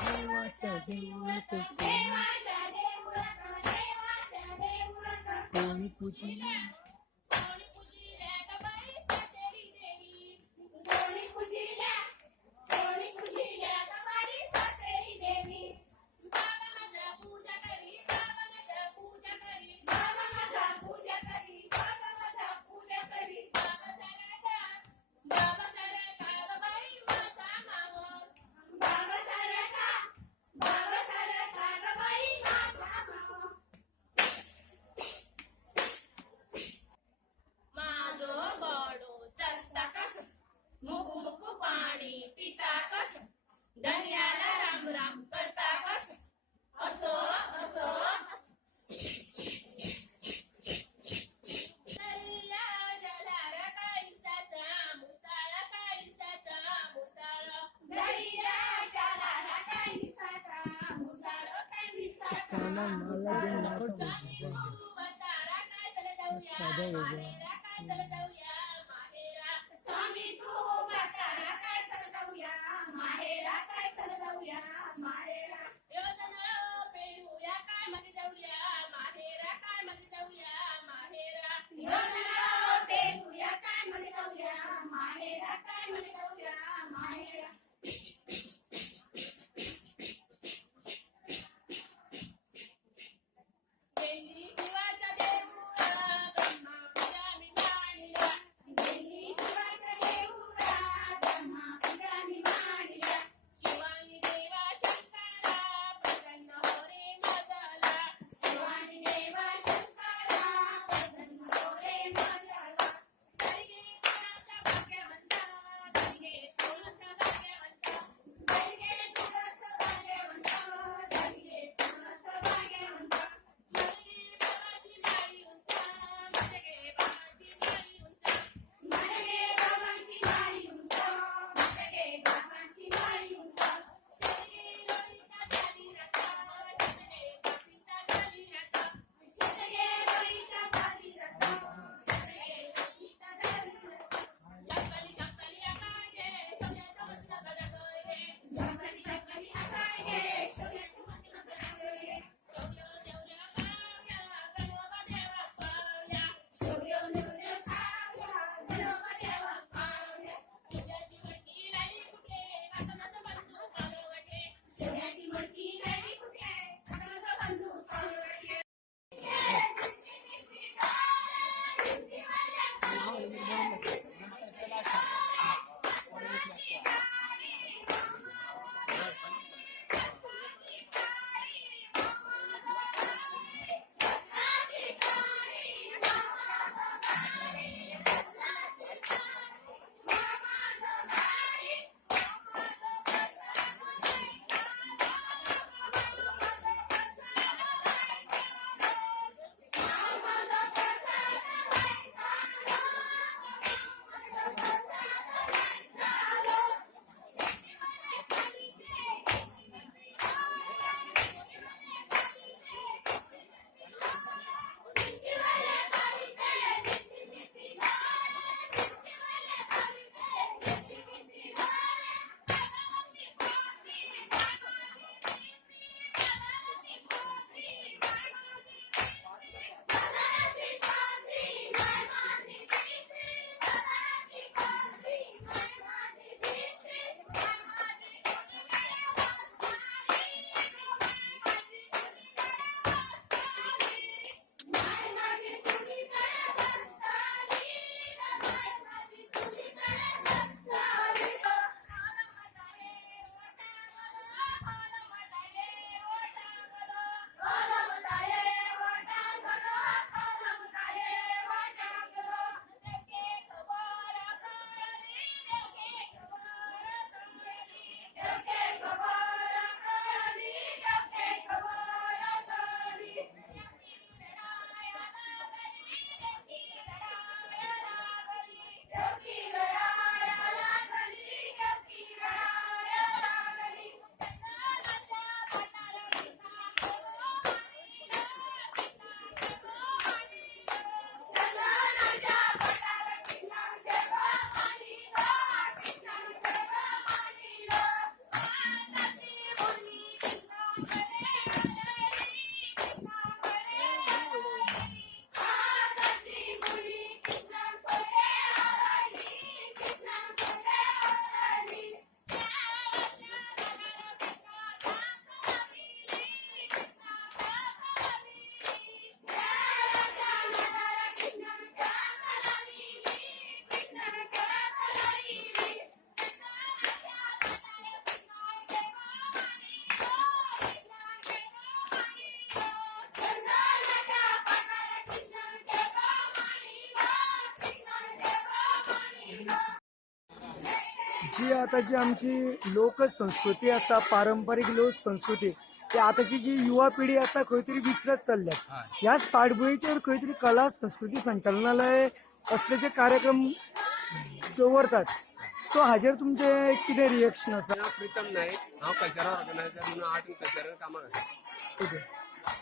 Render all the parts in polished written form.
देवाच्या देवळात कोणी पूजिला जी आता जी आमची लोकसंस्कृती असा पारंपरिक लोक संस्कृती ती आताची जी युवा पिढी असा खंय तरी विसरत चालल्या. ह्याच पाठबळीचेर खंय तरी कला संस्कृती संचालनालय असल्याचे कार्यक्रम दवरतात. सो हाजेर तुमचे कितें रिएक्शन आसा? प्रीतम नाईक, हांव कल्चरल ऑर्गनायझर म्हणून आर्ट अँड कल्चरल कामाक आसा.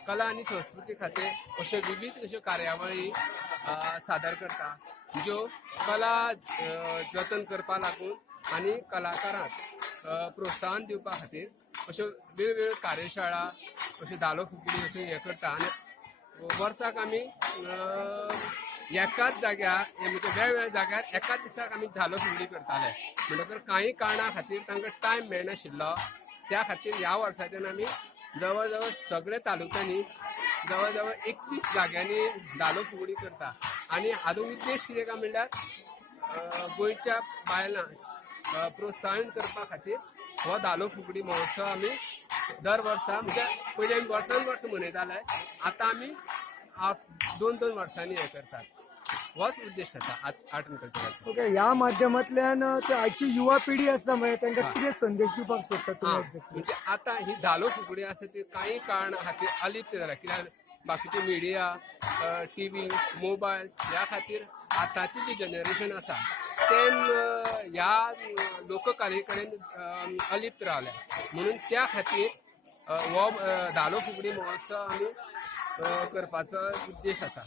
कला आनी संस्कृती खातीर अश्यो विविध अश्यो कार्यावळी सादर करता ज्यो कला जतन करपा लागून आनी कलाकारांक प्रोत्साहन दिवपा खातीर अश्यो वेगवेगळ्यो कार्यशाळा अश्यो धालो फुगडी अश्यो हे करता. आनी वर्साक आमी एकाच जाग्यार म्हणजे वेगवेगळ्या जाग्यार एकाच दिसाक आमी धालो फुगडी करताले. म्हणटकर कांय कारणां खातीर तांकां टायम मेळनाशिल्लो. त्या खातीर ह्या वर्साच्यान आमी जवळ जवळ सगळे तालुक्यांनी जवळ जवळ 21 जाग्यांनी धालो फुगडी करता. आनी हाजो उद्देश कितें काय म्हणल्यार गोंयच्या बायलांक प्रोत्साहन करपा खातीर हो धालो फुगडी महोत्सव आमी दर वर्सा म्हणजे पयलीं आमी वर्सान वर्स मनयताले, आतां आमी 2-2 वर्सांनी हे करतात. होच उद्देश आसा आर्ट अँड कल्चराचो. ओके, ह्या माध्यमांतल्यान ते आजची युवा पिढी आसा म्हणजे तांकां कितें संदेश दिवपाक सोदतात तुम्ही? म्हणजे आता ही धालो फुगडी आसा ती काही कारणा खातीर अलिप्त जाला. कित्याक बाकीचे मिडिया, टीव्ही, मोबायल ह्या खातीर आतांची जी जनरेशन आसा तेन ह्या लोककले कडेन अलिप्त रावल्या. म्हणून त्या खातीर हो धालो फुगडी महोत्सव आमी करपाचो उद्देश आसा.